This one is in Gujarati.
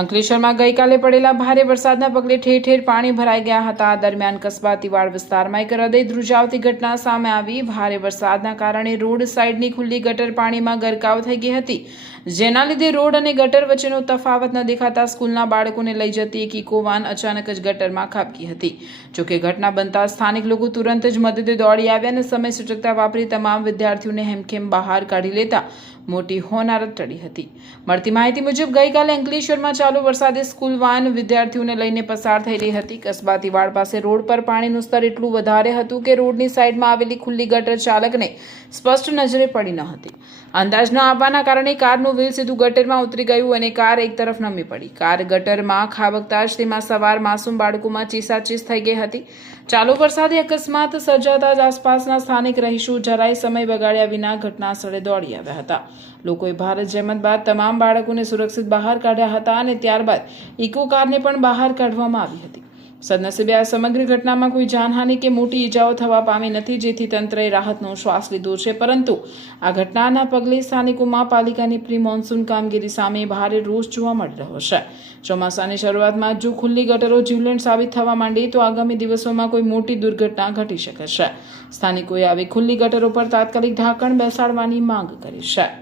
અંકલેશ્વરમાં ગઈકાલે પડેલા ભારે વરસાદના પગલે ઠેર ઠેર પાણી ભરાઈ ગયા હતા। દરમિયાન કસ્બા તિવાડ વિસ્તારમાં એક હૃદય ધ્રુજાવતી ઘટના સામે આવી। ભારે વરસાદના કારણે રોડ સાઈડની ખુલ્લી ગટર પાણીમાં ગરકાવ થઈ ગઈ હતી, જેના લીધે રોડ અને ગટર વચ્ચેનો તફાવત ન દેખાતા સ્કૂલના બાળકોને લઈ જતી એક ઇકો વાન અચાનક જ ગટરમાં ખાબકી હતી। જોકે ઘટના બનતા સ્થાનિક લોકો તુરંત જ મદદે દોડી આવ્યા અને સમય સૂચકતા વાપરી તમામ વિદ્યાર્થીઓને હેમખેમ બહાર કાઢી લેતા મોટી હોનારત ટળી હતી। મળતી માહિતી મુજબ ગઈકાલે અંકલેશ્વરમાં ચાલુ વરસાદે સ્કૂલ વાન વિદ્યાર્થીઓને લઈને પસાર થઈ રહી હતી। કસ્બા તિવાડ પાસે રોડ પર પાણીનું સ્તર એટલું વધારે હતું કે રોડની સાઈડમાં આવેલી ખુલ્લી ગટર ચાલકને સ્પષ્ટ નજરે પડી ન હતી। અંદાજ ન આવવાના કારણે કારનું વ્હીલ સીધું ગટરમાં ઉતરી ગયું અને કાર એક તરફ નમી પડી। કાર ગટરમાં ખાબકતા જ તેમાં સવાર માસૂમ બાળકોમાં ચીસાચીસ થઈ ગઈ હતી। ચાલુ વરસાદે અકસ્માત સર્જાતા જ આસપાસના સ્થાનિક રહીશો જરાય સમય બગાડ્યા વિના ઘટના સ્થળે દોડી આવ્યા હતા। લોકોએ ભારે જહેમત બાદ તમામ બાળકોને સુરક્ષિત બહાર કાઢ્યા હતા અને ત્યારબાદ ઇકો કારને પણ બહાર કાઢવામાં આવી હતી। સદનસીબે આ સમગ્ર ઘટનામાં કોઈ જાનહાનિ કે મોટી ઈજાઓ થવા પામી નથી, જેથી તંત્રએ રાહતનો શ્વાસ લીધો છે। પરંતુ આ ઘટનાના પગલે સ્થાનિકોમાં પાલિકાની પ્રી મોન્સૂન કામગીરી સામે ભારે રોષ જોવા મળી રહ્યો છે। ચોમાસાની શરૂઆતમાં જો ખુલ્લી ગટરો જીવલેણ સાબિત થવા માંડી તો આગામી દિવસોમાં કોઈ મોટી દુર્ઘટના ઘટી શકે છે। સ્થાનિકોએ આવી ખુલ્લી ગટરો પર તાત્કાલિક ઢાંકણ બેસાડવાની માંગ કરી છે।